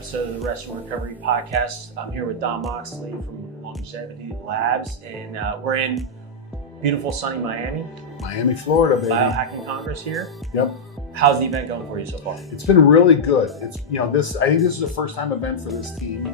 episode of the Rest and Recovery Podcast. I'm here with Don Moxley from Longevity Labs, and we're in beautiful sunny Miami, Florida, baby. Biohacking Congress here. Yep. How's the event going for you so far? It's been really good. It's I think this is a first time event for this team,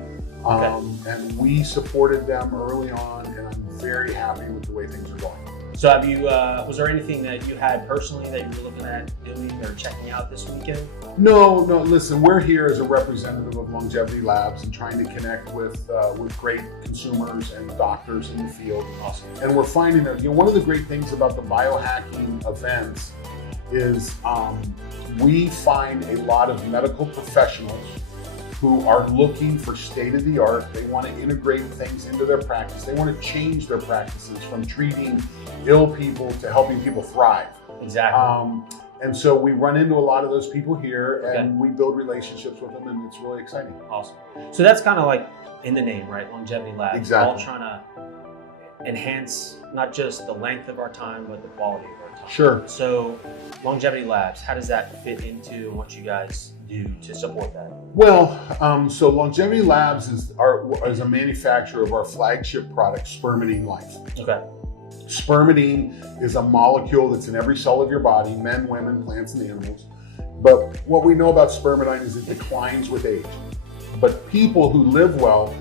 and we supported them early on, and I'm very happy with the way things are going. So have you, was there anything that you had personally that you were looking at doing or checking out this weekend? No, listen, we're here as a representative of Longevity Labs and trying to connect with great consumers and doctors in the field. Awesome. And we're finding that, one of the great things about the biohacking events is we find a lot of medical professionals who are looking for state-of-the-art. They want to integrate things into their practice. They want to change their practices from treating ill people to helping people thrive. Exactly. And so we run into a lot of those people here, and we build relationships with them, and it's really exciting. Awesome. So that's kind of like in the name, right? Longevity Labs. Exactly. All trying to enhance not just the length of our time, but the quality of our time. Sure. So Longevity Labs, how does that fit into what you guys do to support that? Well, so Longevity Labs is a manufacturer of our flagship product, Spermidine Life. Okay. Spermidine is a molecule that's in every cell of your body, men, women, plants, and animals. But what we know about spermidine is it declines with age. But people who live well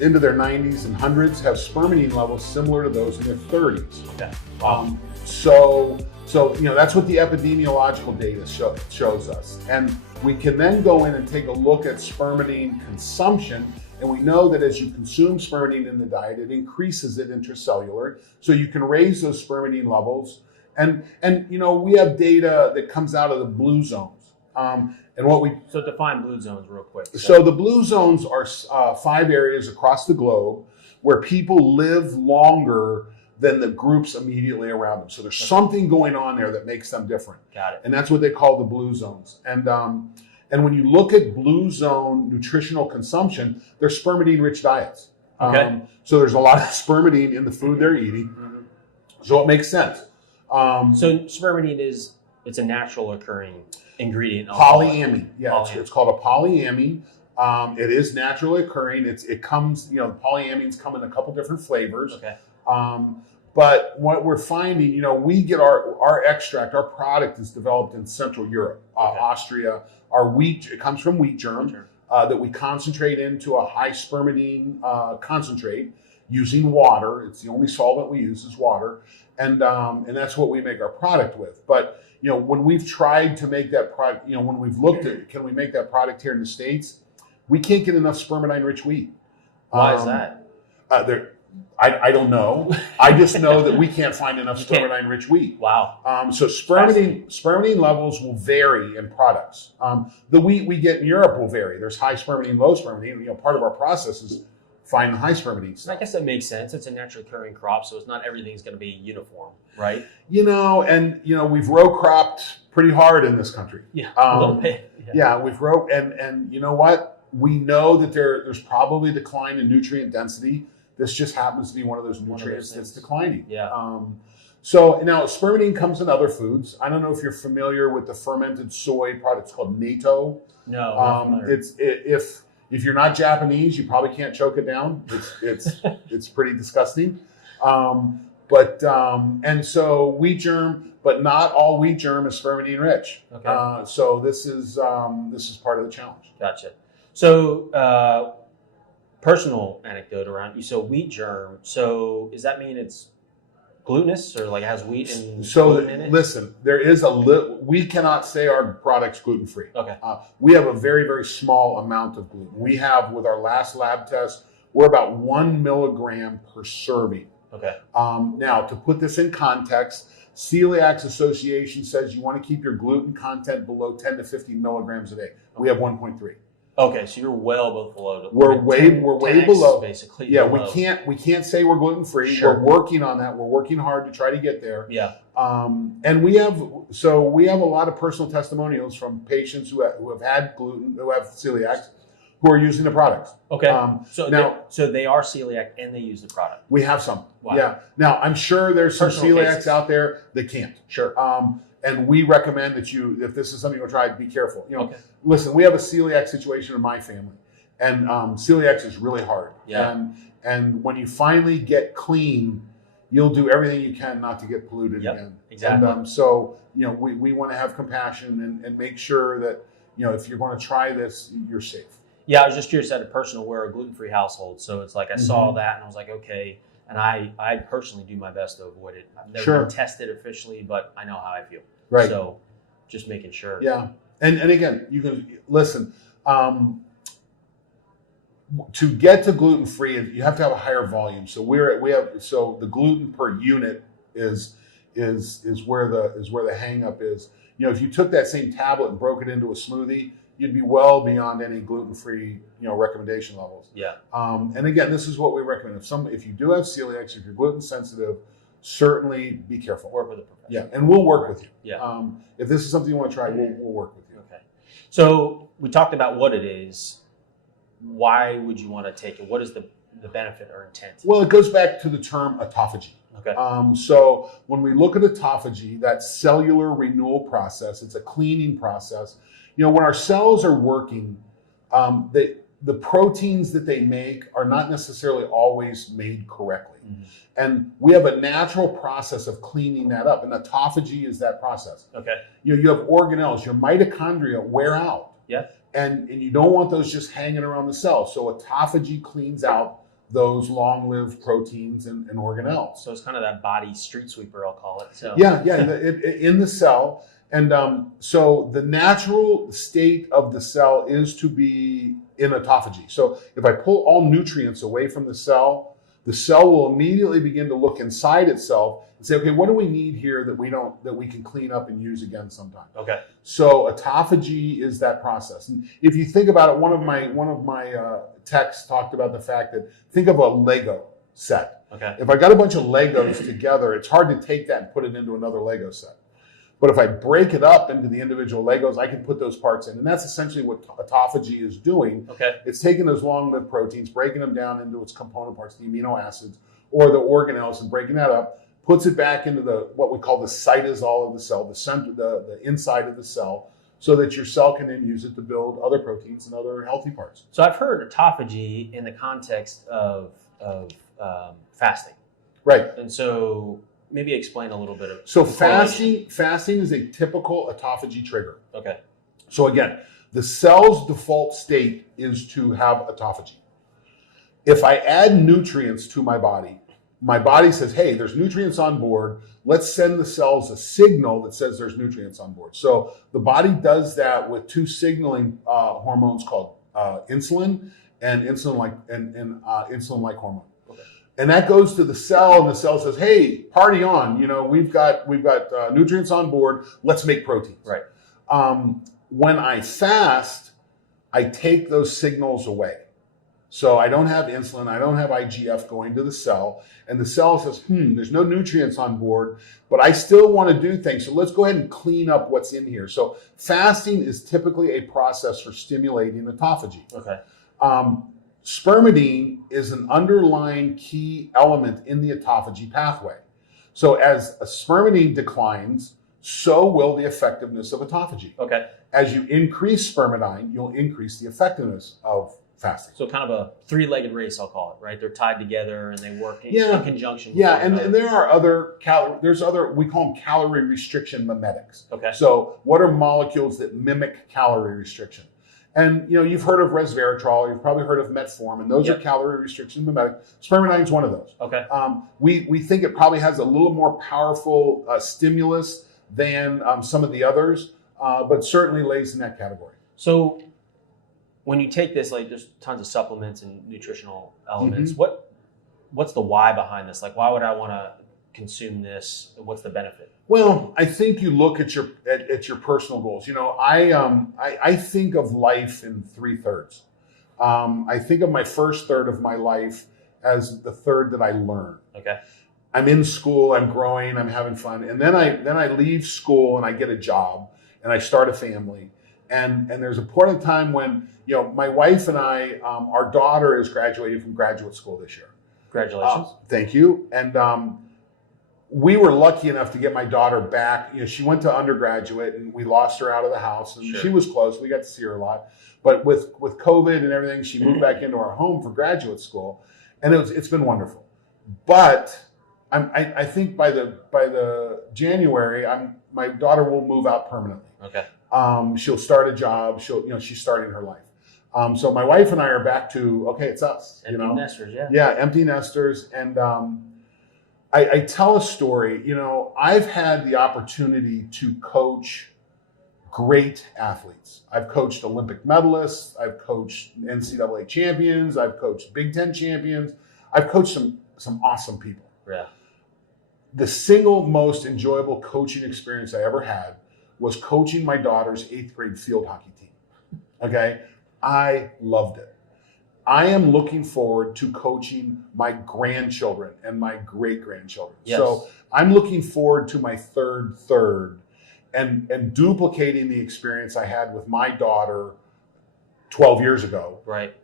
into their 90s and 100s have spermidine levels similar to those in their 30s. Okay. So that's what the epidemiological data shows us. And we can then go in and take a look at spermidine consumption. And we know that as you consume spermidine in the diet, it increases it intracellular. So you can raise those spermidine levels. And we have data that comes out of the blue zones. So define blue zones real quick. So the blue zones are 5 areas across the globe where people live longer than the groups immediately around them. So there's something going on there that makes them different. Got it. And that's what they call the blue zones. And when you look at blue zone nutritional consumption, they're spermidine-rich diets. Okay. So there's a lot of spermidine in the food they're eating. Mm-hmm. So it makes sense. So spermidine it's a natural occurring ingredient. Polyamine. Yeah, it's called a polyamine. It is naturally occurring. It comes, polyamines come in a couple different flavors. Okay. But what we're finding, we get our extract, our product is developed in Central Europe, Austria. Our wheat, it comes from wheat germ that we concentrate into a high spermidine concentrate using water. It's the only solvent we use is water. And that's what we make our product with. But, when we've tried to make that product, when we've looked at, can we make that product here in the States? We can't get enough spermidine-rich wheat. Why is that? I don't know. I just know that we can't find enough spermidine-rich wheat. Wow. So spermidine levels will vary in products. The wheat we get in Europe will vary. There's high spermidine, low spermidine. Part of our process is find the high spermidine stuff. I guess that makes sense. It's a naturally occurring crop, so it's not everything's going to be uniform, right? We've row cropped pretty hard in this country. Yeah, a little bit. Yeah, we've row, and you know what? We know that there's probably a decline in nutrient density. This just happens to be one of those nutrients that's declining. Yeah. So now spermidine comes in other foods. I don't know if you're familiar with the fermented soy product. It's called natto. No. If you're not Japanese, you probably can't choke it down. It's pretty disgusting. And so wheat germ, but not all wheat germ is spermidine rich. Okay. So this is part of the challenge. Gotcha. So personal anecdote around you. So wheat germ. So does that mean it's glutinous or like has wheat and gluten in it? Listen, there is we cannot say our product's gluten free. Okay. We have a very, very small amount of gluten. We have, with our last lab test, we're about 1 milligram per serving. Okay. Now, to put this in context, Celiac Association says you want to keep your gluten content below 10 to 15 milligrams a day. We have 1.3. Okay, so you're well below. We're way below. Basically. Yeah, below. we can't say we're gluten free. Sure. We're working on that. We're working hard to try to get there. Yeah. And we have a lot of personal testimonials from patients who have had gluten, who have celiac, who are using the products. Okay. So they are celiac and they use the product. We have some. Wow. Yeah. Now I'm sure there's some Personal celiacs cases out there that can't. Sure. And we recommend that if this is something you'll try, be careful. Okay. Listen, we have a celiac situation in my family, and celiac is really hard. Yeah. And when you finally get clean, you'll do everything you can not to get polluted again. Exactly. And so we want to have compassion and make sure that if you're going to try this, you're safe. Yeah, I was just curious. At a personal, we're a gluten-free household, so it's like I saw that and I was like, okay. And I personally do my best to avoid it. I've never been tested officially, but I know how I feel. Right. So just making sure. Yeah. And again, you can listen. To get to gluten-free, you have to have a higher volume. So so the gluten per unit is where the hang up is. If you took that same tablet and broke it into a smoothie, you'd be well beyond any gluten-free, recommendation levels. Yeah. And again, this is what we recommend. If you do have celiac, if you're gluten sensitive, certainly be careful. Work with a professional. Yeah, and we'll work with you. Yeah. If this is something you want to try, we'll work with you. Okay. So we talked about what it is. Why would you want to take it? What is the benefit or intent? Well, it goes back to the term autophagy. Okay. So when we look at autophagy, that cellular renewal process, it's a cleaning process. When our cells are working, the proteins that they make are not necessarily always made correctly. Mm-hmm. And we have a natural process of cleaning that up. And autophagy is that process. Okay. You have organelles, your mitochondria wear out. Yeah. And you don't want those just hanging around the cell. So autophagy cleans out those long-lived proteins and organelles. So it's kind of that body street sweeper, I'll call it. So yeah, in the cell. And so the natural state of the cell is to be in autophagy. So if I pull all nutrients away from the cell will immediately begin to look inside itself and say, okay, what do we need here that we can clean up and use again sometime? Okay. So autophagy is that process. And if you think about it, one of my texts talked about the fact that think of a Lego set. Okay. If I got a bunch of Legos together, it's hard to take that and put it into another Lego set. But if I break it up into the individual Legos, I can put those parts in. And that's essentially what autophagy is doing. Okay. It's taking those long-lived proteins, breaking them down into its component parts, the amino acids, or the organelles, and breaking that up, puts it back into what we call the cytosol of the cell, the center, the inside of the cell, so that your cell can then use it to build other proteins and other healthy parts. So I've heard autophagy in the context of fasting. Right. And so maybe explain a little bit of. So fasting is a typical autophagy trigger. Okay. So again, the cell's default state is to have autophagy. If I add nutrients to my body says, hey, there's nutrients on board. Let's send the cells a signal that says there's nutrients on board. So the body does that with two signaling hormones called insulin and insulin-like hormone. And that goes to the cell, and the cell says, hey, party on. We've got nutrients on board. Let's make proteins. Right. When I fast, I take those signals away. So I don't have insulin. I don't have IGF going to the cell. And the cell says, there's no nutrients on board, but I still want to do things. So let's go ahead and clean up what's in here. So fasting is typically a process for stimulating autophagy. Okay. Spermidine is an underlying key element in the autophagy pathway. So as a spermidine declines, so will the effectiveness of autophagy. Okay. As you increase spermidine, you'll increase the effectiveness of fasting. So kind of a three-legged race, I'll call it, right? They're tied together and they work in conjunction. Yeah, and there are we call them calorie restriction mimetics. Okay. So what are molecules that mimic calorie restriction? And you've heard of resveratrol, you've probably heard of metformin, and those are calorie restriction mimetic. Spermidine's one of those. Okay. We think it probably has a little more powerful stimulus than some of the others, but certainly lays in that category. So when you take this, like there's tons of supplements and nutritional elements. Mm-hmm. What's the why behind this? Like, why would I want to consume this? What's the benefit? Well, I think you look at your personal goals. I think of life in 3/3. I think of my first third of my life as the third that I learn. Okay. I'm in school, I'm growing, I'm having fun, and then I leave school and I get a job and I start a family. And there's a point in time when my wife and I, our daughter is graduating from graduate school this year. Congratulations. Thank you. And we were lucky enough to get my daughter back. She went to undergraduate, and we lost her out of the house, and she was close. We got to see her a lot, but with COVID and everything, she moved back into our home for graduate school, and it's been wonderful. But I think by the January, my daughter will move out permanently. Okay. She'll start a job. She's starting her life. So my wife and I are back to, okay, it's us. Empty nesters, yeah. Yeah, empty nesters. And I tell a story. I've had the opportunity to coach great athletes. I've coached Olympic medalists. I've coached NCAA champions. I've coached Big Ten champions. I've coached some awesome people. Yeah. The single most enjoyable coaching experience I ever had was coaching my daughter's 8th grade field hockey team. Okay? I loved it. I am looking forward to coaching my grandchildren and my great-grandchildren. Yes. So I'm looking forward to my third and duplicating the experience I had with my daughter 12 years ago. Right.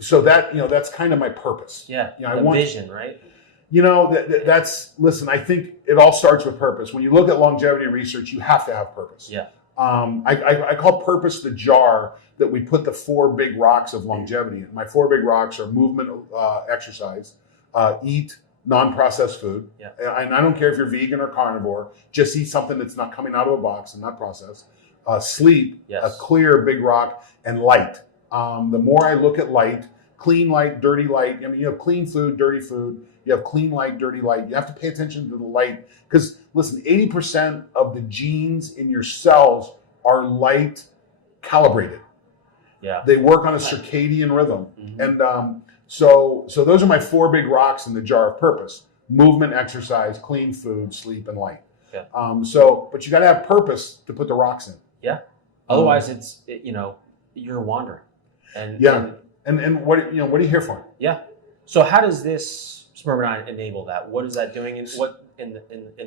So that's kind of my purpose. Yeah. I want vision, right? Listen, I think it all starts with purpose. When you look at longevity research, you have to have purpose. Yeah. I call purpose the jar that we put the 4 big rocks of longevity in. My 4 big rocks are movement, exercise, eat non-processed food. Yeah. And I don't care if you're vegan or carnivore, just eat something that's not coming out of a box and not processed. Sleep, yes. A clear big rock, and light. The more I look at light, clean light, dirty light. You have clean food, dirty food. You have clean light, dirty light. You have to pay attention to the light because, listen, 80% of the genes in your cells are light calibrated. Yeah. They work on a circadian rhythm. Mm-hmm. And so those are my 4 big rocks in the jar of purpose: movement, exercise, clean food, sleep, and light. Yeah. But you got to have purpose to put the rocks in. Yeah. Otherwise, you're wandering. And what are you here for? Yeah. So how does this Spermidine enable that? What is that doing in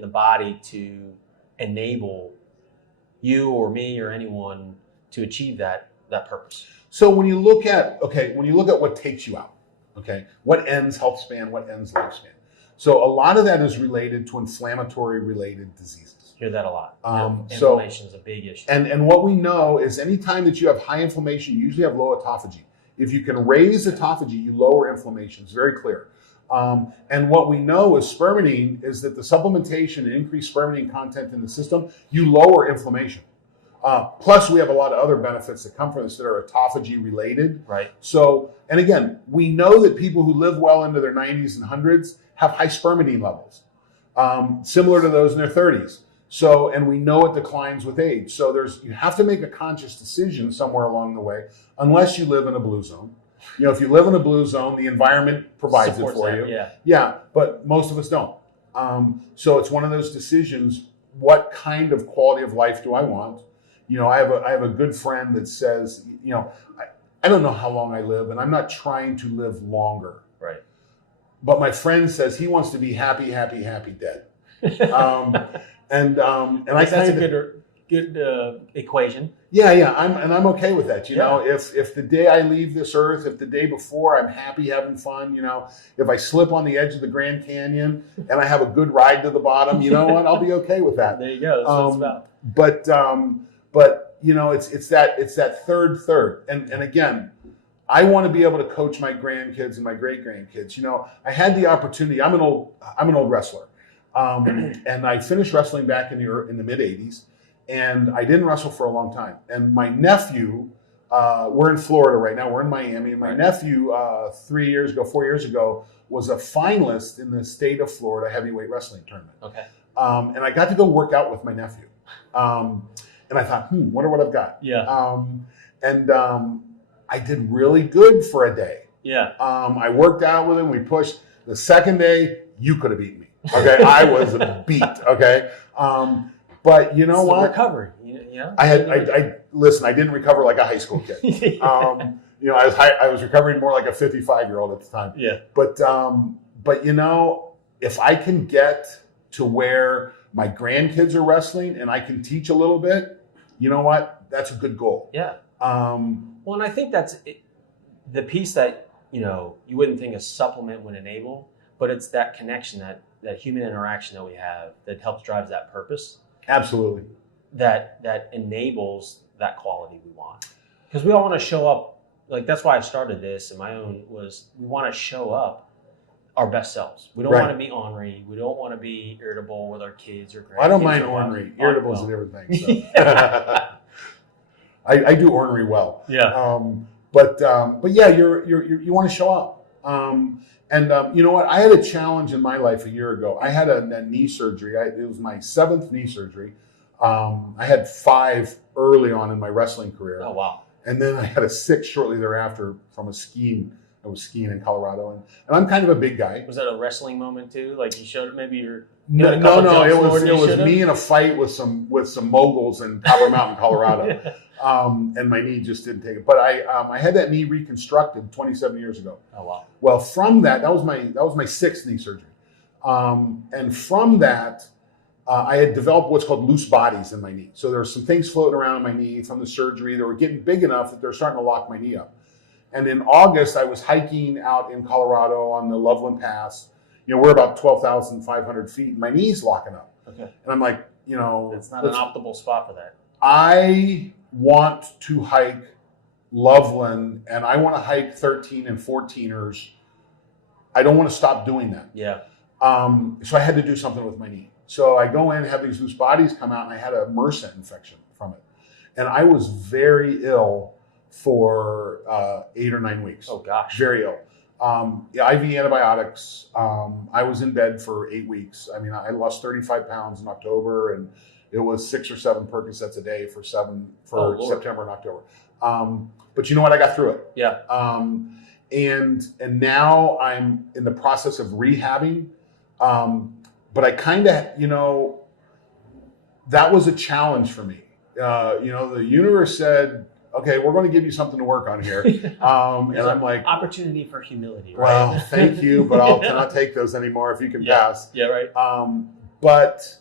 the body to enable you or me or anyone to achieve that purpose? So when you look at what takes you out, what ends health span, what ends lifespan. So a lot of that is related to inflammatory related diseases. Hear that a lot. Inflammation is a big issue. And what we know is anytime that you have high inflammation, you usually have low autophagy. If you can raise autophagy, you lower inflammation. It's very clear. And what we know is spermidine is that the supplementation and increased spermidine content in the system, you lower inflammation. Plus, we have a lot of other benefits that come from this that are autophagy related. Right. So, and again, we know that people who live well into their 90s and 100s have high spermidine levels, similar to those in their 30s. So, and we know it declines with age. So you have to make a conscious decision somewhere along the way, unless you live in a blue zone. If you live in a blue zone, the environment provides it for you. Yeah. Yeah, but most of us don't. So it's one of those decisions: what kind of quality of life do I want? I have a good friend that says, I don't know how long I live, and I'm not trying to live longer. Right. But my friend says he wants to be happy, happy, happy dead. And I that's a good equation. Yeah, I'm okay with that. If the day I leave this earth, if the day before I'm happy, having fun, if I slip on the edge of the Grand Canyon and I have a good ride to the bottom, you know what? I'll be okay with that. There you go. That's what it's about. But it's that third. And again, I want to be able to coach my grandkids and my great grandkids. I had the opportunity. I'm an old wrestler. And I finished wrestling back in the mid 80s, and I didn't wrestle for a long time. And my nephew, we're in Florida right now, we're in Miami, and my nephew 4 years ago, was a finalist in the state of Florida heavyweight wrestling tournament. Okay. And I got to go work out with my nephew. And I thought, wonder what I've got. Yeah. I did really good for a day. Yeah. I worked out with him, we pushed. The second day, you could have beaten me. Okay, I was beat. Okay, but you know what? Recovery. Listen. I didn't recover like a high school kid. I was recovering more like a 55-year-old at the time. Yeah. But if I can get to where my grandkids are wrestling and I can teach a little bit, you know what? That's a good goal. Yeah. Well, and I think that's the piece that you wouldn't think a supplement would enable, but it's that connection that human interaction that we have that helps drive that purpose. Absolutely. That enables that quality we want. Because we all want to show up, like that's why I started this, and my own was we want to show up our best selves. We don't want to be ornery. We don't want to be irritable with our kids or grandkids. I don't mind ornery. Irritable is a different thing. So. I do ornery well. Yeah. But yeah, you want to show up. You know what? I had a challenge in my life a year ago. I had a knee surgery. It was my 7th knee surgery. I had 5 early on in my wrestling career. Oh, wow. And then I had a 6th shortly thereafter from a skiing. I was skiing in Colorado, and I'm kind of a big guy. Was that a wrestling moment too? Like you showed maybe you're no. It was me in a fight with some moguls in Copper Mountain, Colorado, and my knee just didn't take it. But I had that knee reconstructed 27 years ago. Oh wow! Well, from that was my 6th knee surgery, and from that. I had developed what's called loose bodies in my knee. So there were some things floating around in my knee from the surgery that were getting big enough that they're starting to lock my knee up. And in August, I was hiking out in Colorado on the Loveland Pass. We're about 12,500 feet. And my knee's locking up. Okay. And I'm like, it's not an optimal spot for that. I want to hike Loveland, and I want to hike 13 and 14ers. I don't want to stop doing that. Yeah. So I had to do something with my knee. So I go in, have these loose bodies come out, and I had a MRSA infection from it. And I was very ill for 8 or 9 weeks. Oh, gosh. Very ill. IV antibiotics. I was in bed for 8 weeks. I mean, I lost 35 pounds in October, and it was 6 or 7 Percocets a day for September and October. But you know what? I got through it. Yeah. And now I'm in the process of rehabbing. But I kind of, that was a challenge for me. The universe said, okay, we're going to give you something to work on here. And I'm like, opportunity for humility, right? Well, thank you, but I cannot take those anymore if you can pass. Yeah, right. But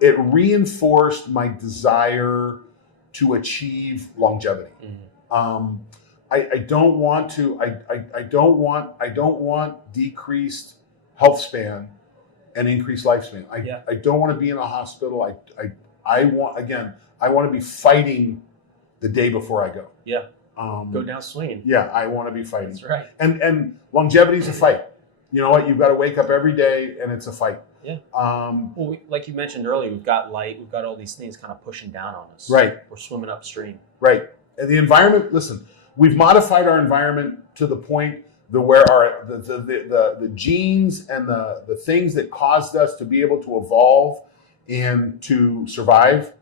it reinforced my desire to achieve longevity. Mm-hmm. I don't want decreased health span and increased lifespan. I don't want to be in a hospital. I want to be fighting the day before I go. Yeah. Go down swinging. Yeah, I want to be fighting. That's right. And longevity is a fight. You know what? You've got to wake up every day, and it's a fight. Yeah. Well, like you mentioned earlier, we've got light. We've got all these things kind of pushing down on us. Right. We're swimming upstream. Right. And the environment. Listen, we've modified our environment to the point where the genes and the things that caused us to be able to evolve and to survive.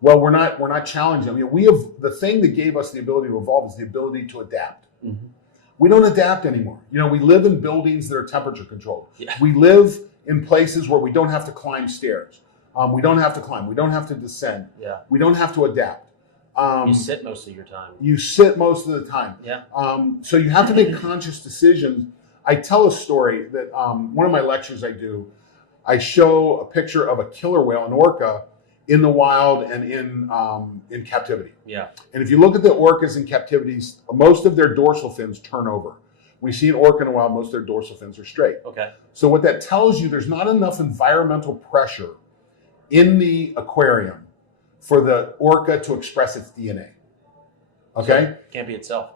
Well, we're not challenging. I mean, we have the thing that gave us the ability to evolve is the ability to adapt. Mm-hmm. We don't adapt anymore. We live in buildings that are temperature controlled. Yeah. We live in places where we don't have to climb stairs. We don't have to climb. We don't have to descend. Yeah. We don't have to adapt. You sit most of your time. You sit most of the time. Yeah. So you have to make conscious decisions. I tell a story that one of my lectures I do, I show a picture of a killer whale, an orca, in the wild and in captivity. Yeah. And if you look at the orcas in captivities, most of their dorsal fins turn over. We see an orca in the wild, most of their dorsal fins are straight. Okay. So what that tells you, there's not enough environmental pressure in the aquarium for the orca to express its DNA. Okay? So can't be itself.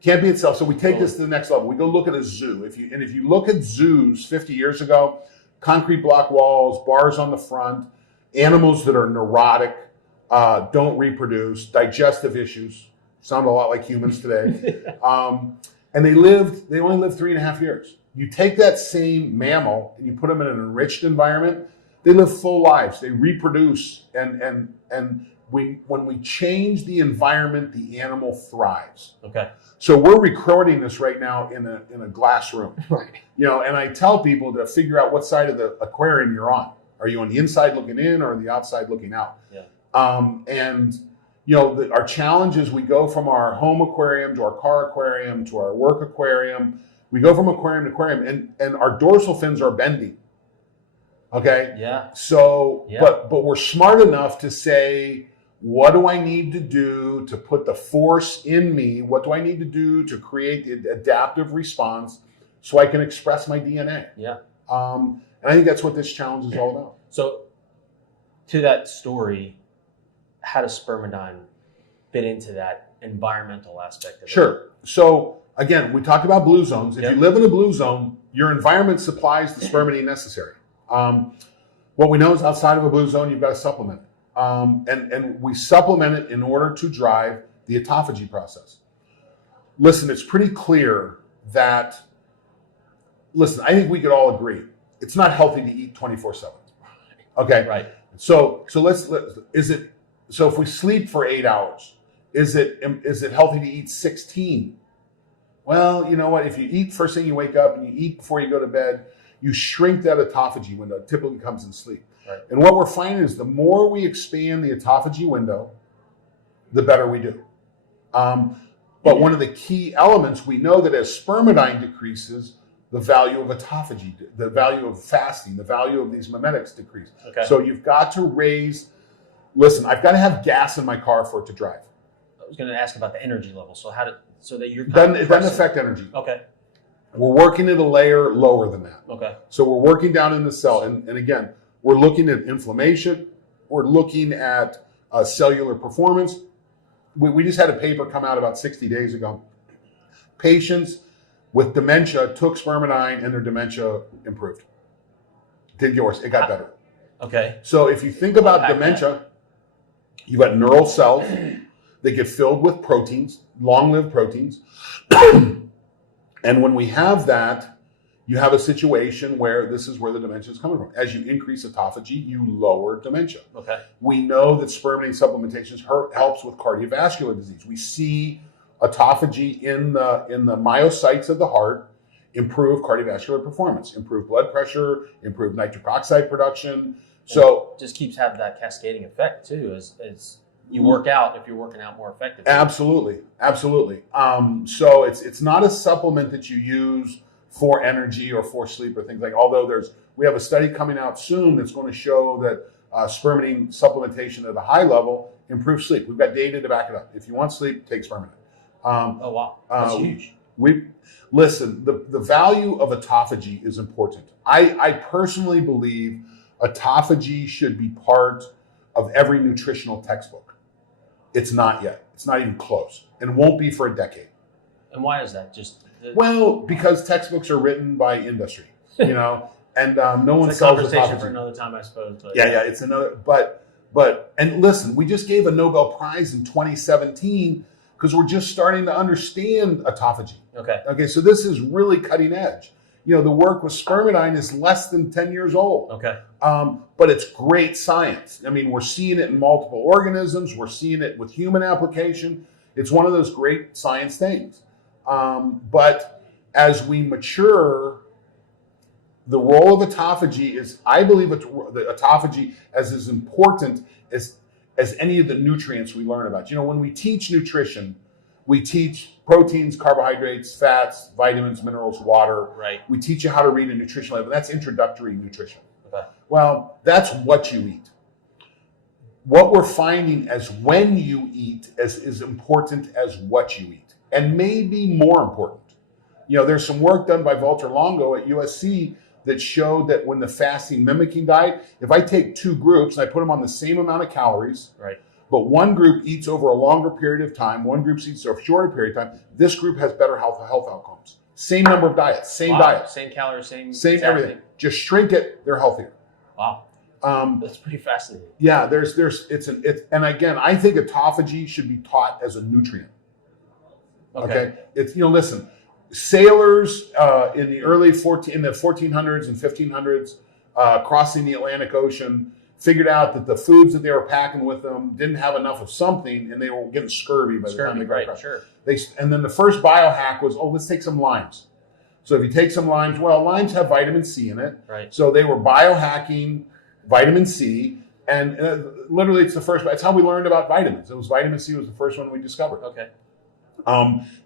Can't be itself. So we take this to the next level. We go look at a zoo. If you look at zoos 50 years ago, concrete block walls, bars on the front, animals that are neurotic, don't reproduce, digestive issues, sound a lot like humans today. And they only lived 3.5 years. You take that same mammal and you put them in an enriched environment, they live full lives. They reproduce, and when we change the environment, the animal thrives. Okay. So we're recording this right now in a glass room. Right. And I tell people to figure out what side of the aquarium you're on. Are you on the inside looking in or the outside looking out? Yeah. Our challenge is we go from our home aquarium to our car aquarium to our work aquarium. We go from aquarium to aquarium, and our dorsal fins are bending. Okay. Yeah. So, yeah. But we're smart enough to say, what do I need to do to put the force in me? What do I need to do to create the adaptive response so I can express my DNA? Yeah. And And I think that's what this challenge is all about. So to that story, how does Spermidine fit into that environmental aspect of it? Sure. So again, we talked about blue zones. If Yep. you live in a blue zone, your environment supplies the spermidine necessary. What we know is outside of a blue zone, you've got to supplement it. And we supplement it in order to drive the autophagy process. Listen, it's pretty clear that, listen, I think we could all agree, it's not healthy to eat 24/7. Okay? Right. So if we sleep for 8 hours, is it healthy to eat 16? Well, you know what? If you eat first thing you wake up and you eat before you go to bed, you shrink that autophagy window. It typically comes in sleep. Right. And what we're finding is the more we expand the autophagy window, the better we do. But one of the key elements, we know that as spermidine decreases, the value of autophagy, the value of fasting, the value of these mimetics decrease. Okay. So you've got to listen, I've got to have gas in my car for it to drive. I was going to ask about the energy level. So that you're It doesn't affect energy. Okay. We're working at a layer lower than that. Okay. So we're working down in the cell. And again, we're looking at inflammation. We're looking at cellular performance. We just had a paper come out about 60 days ago. Patients with dementia took spermidine and their dementia improved. Didn't get worse. It got better. Okay. So if you think about dementia, you've got neural cells that get filled with proteins, long-lived proteins. And when we have that, you have a situation where this is where the dementia is coming from. As you increase autophagy, you lower dementia. Okay. We know that spermidine supplementation helps with cardiovascular disease. We see autophagy in the myocytes of the heart improve cardiovascular performance, improve blood pressure, improve nitric oxide production. So it just keeps having that cascading effect too, as you work out, if you're working out more effectively. Absolutely. So it's not a supplement that you use for energy or for sleep or things like. Although we have a study coming out soon that's going to show that spermidine supplementation at a high level improves sleep. We've got data to back it up. If you want sleep, take spermidine. Oh wow, that's huge. Listen, the value of autophagy is important. I personally believe autophagy should be part of every nutritional textbook. It's not yet. It's not even close, and won't be for a decade. And why is that? Well, because textbooks are written by industry, and no one it's a sells conversation autophagy for another time, I suppose. But yeah, it's another. But and listen, we just gave a Nobel Prize in 2017 because we're just starting to understand autophagy. Okay, so this is really cutting edge. The work with spermidine is less than 10 years old. Okay. But it's great science. I mean, we're seeing it in multiple organisms. We're seeing it with human application. It's one of those great science things. But as we mature, the role of autophagy is, I believe, the autophagy as important as any of the nutrients we learn about. When we teach nutrition, we teach proteins, carbohydrates, fats, vitamins, minerals, water. Right. We teach you how to read a nutrition label. That's introductory nutrition. Okay. Well, that's what you eat. What we're finding as when you eat is important as what you eat, and maybe more important. There's some work done by Walter Longo at USC that showed that when the fasting mimicking diet, if I take two groups and I put them on the same amount of calories, right, but one group eats over a longer period of time, one group eats over a shorter period of time, this group has better health outcomes. Same number of diets, same diet. Same calories, same everything. Just shrink it, they're healthier. Wow. That's pretty fascinating. Yeah, and again, I think autophagy should be taught as a nutrient. Okay. Listen, sailors in the 1400s and 1500s, crossing the Atlantic Ocean, figured out that the foods that they were packing with them didn't have enough of something, and they were getting scurvy by the time they got across. Sure. And then the first biohack was, let's take some limes. So if you take some limes, limes have vitamin C in it. Right. So they were biohacking vitamin C, and literally it's how we learned about vitamins. It was vitamin C was the first one we discovered. Okay.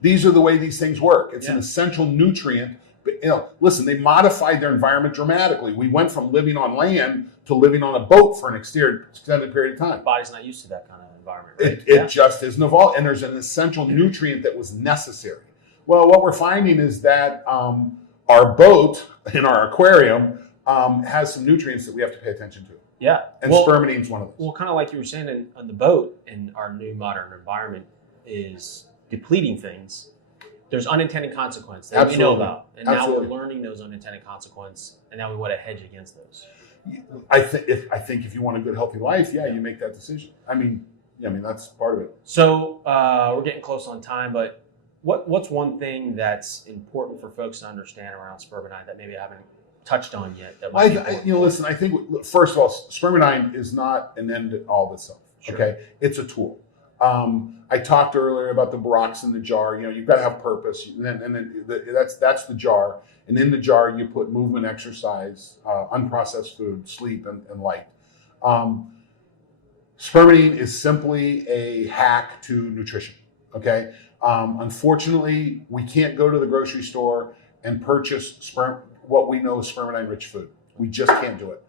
These are the way these things work. It's an essential nutrient. But, listen, they modified their environment dramatically. We went from living on land to living on a boat for an extended period of time. The body's not used to that kind of environment. Right? It just isn't evolved, and there's an essential nutrient that was necessary. Well, what we're finding is that our boat in our aquarium has some nutrients that we have to pay attention to. Yeah. And spermidine's one of those. Well, kind of like you were saying on the boat in our new modern environment is depleting things. There's unintended consequences that we know about. And now we're learning those unintended consequences, and now we want to hedge against those. I think if you want a good, healthy life, you make that decision. I mean, that's part of it. So we're getting close on time, but what's one thing that's important for folks to understand around spermidine that maybe I haven't touched on yet? Listen, I think, first of all, spermidine is not an end to all this stuff. Sure. Okay? It's a tool. I talked earlier about the Brox in the jar. You've got to have purpose, and then that's the jar. And in the jar, you put movement, exercise, unprocessed food, sleep, and light. Spermidine is simply a hack to nutrition. Okay. Unfortunately, we can't go to the grocery store and purchase what we know is spermidine-rich food. We just can't do it.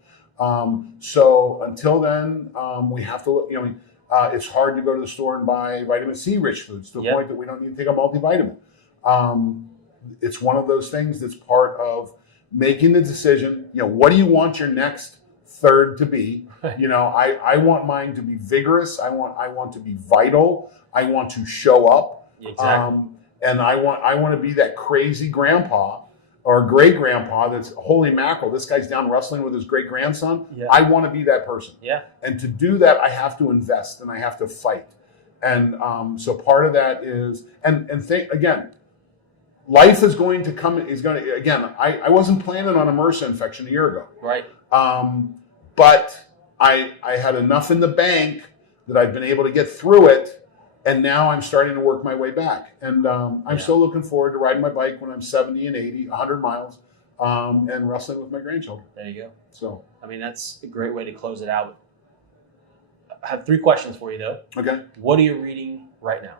So until then, we have to. It's hard to go to the store and buy vitamin C-rich foods to the point that we don't need to take a multivitamin. It's one of those things that's part of making the decision. What do you want your next third to be? I want mine to be vigorous. I want to be vital. I want to show up. Exactly. And I want to be that crazy grandpa or great grandpa that's, holy mackerel, this guy's down wrestling with his great grandson. Yeah. I want to be that person. Yeah. And to do that, I have to invest and I have to fight. And so part of that is, and think again, life is going to come, I wasn't planning on a MRSA infection a year ago. Right. But I had enough in the bank that I've been able to get through it. And now I'm starting to work my way back. And I'm still looking forward to riding my bike when I'm 70 and 80, 100 miles, and wrestling with my grandchildren. There you go. So, that's a great way to close it out. I have 3 questions for you, though. Okay. What are you reading right now?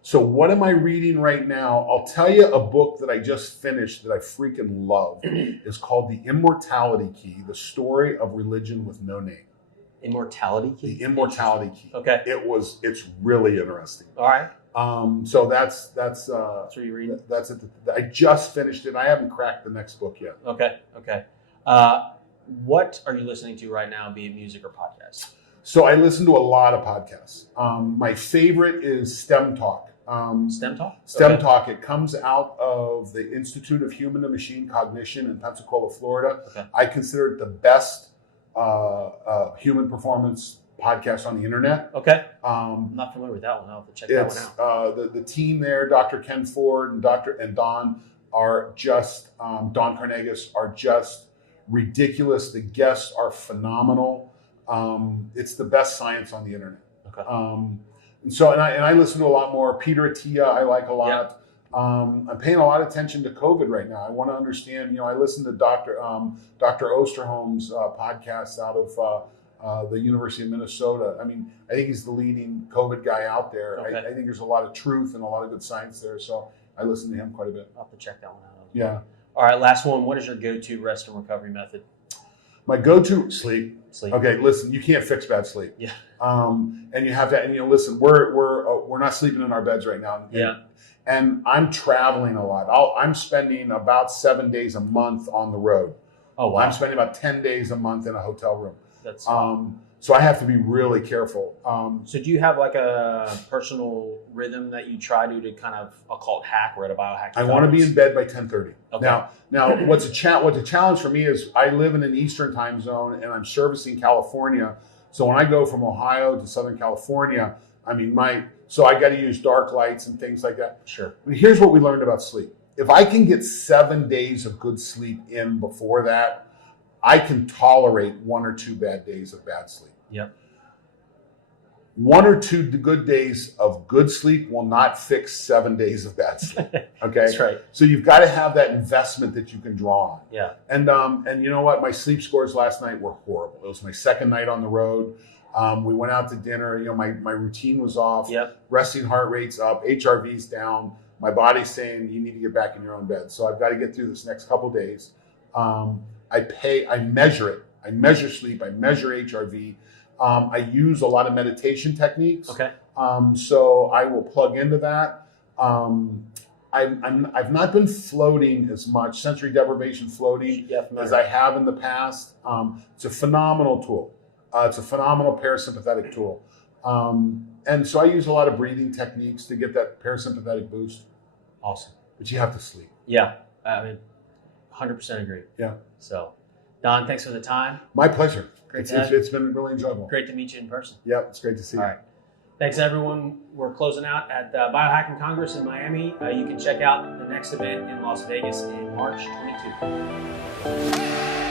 So what am I reading right now? I'll tell you a book that I just finished that I freaking love. It's called The Immortality Key, The Story of Religion with No Name. Immortality Key? The Immortality Key. Okay. It's really interesting. All right. So that's what you read. That's it. I just finished it. I haven't cracked the next book yet. Okay. What are you listening to right now, be it music or podcast? So I listen to a lot of podcasts. My favorite is STEM Talk. STEM Talk? STEM Talk. It comes out of the Institute of Human and Machine Cognition in Pensacola, Florida. Okay. I consider it the best human performance podcast on the internet. Okay. I'm not familiar with that one. I'll have to check that one out. The team there, Dr. Ken Ford and Don are just, Don Carnegas are just ridiculous. The guests are phenomenal. It's the best science on the internet. Okay. And I listen to a lot more. Peter Attia, I like a lot. Yep. I'm paying a lot of attention to COVID right now. I want to understand, I listen to Dr. Osterholm's podcast out of the University of Minnesota. I think he's the leading COVID guy out there. Okay. I think there's a lot of truth and a lot of good science there. So I listen to him quite a bit. I'll have to check that one out. Yeah. All right, last one. What is your go-to rest and recovery method? My go-to sleep. Sleep. Okay, listen, you can't fix bad sleep. Yeah. And you have to, listen, we're not sleeping in our beds right now. Yeah. And I'm traveling a lot. I'm spending about 7 days a month on the road. Oh, wow. I'm spending about 10 days a month in a hotel room. That's so I have to be really careful. So do you have like a personal rhythm that you try to kind of, I'll call it hack, or at a biohack? I want to be in bed by 10:30. Okay. Now what's a challenge for me is I live in an Eastern time zone and I'm servicing California. So when I go from Ohio to Southern California, so I got to use dark lights and things like that. Sure. Here's what we learned about sleep. If I can get 7 days of good sleep in before that, I can tolerate 1 or 2 bad days of bad sleep. Yep. 1 or 2 good days of good sleep will not fix 7 days of bad sleep. Okay. That's right. So you've got to have that investment that you can draw on. Yeah. And you know what? My sleep scores last night were horrible. It was my second night on the road. We went out to dinner. My routine was off. Yep. Resting heart rate's up. HRV's down. My body's saying you need to get back in your own bed. So I've got to get through this next couple days. I measure it. I measure sleep. I measure HRV. I use a lot of meditation techniques. Okay. So I will plug into that. I've not been floating as much, sensory deprivation floating, as I have in the past. It's a phenomenal tool. It's a phenomenal parasympathetic tool. And so I use a lot of breathing techniques to get that parasympathetic boost. Awesome. But you have to sleep. Yeah. I mean, 100% agree. Yeah. So, Don, thanks for the time. My pleasure. Great It's been really enjoyable. Great to meet you in person. Yeah, it's great to see you. All right. Thanks, everyone. We're closing out at Biohacking Congress in Miami. You can check out the next event in Las Vegas in March 22.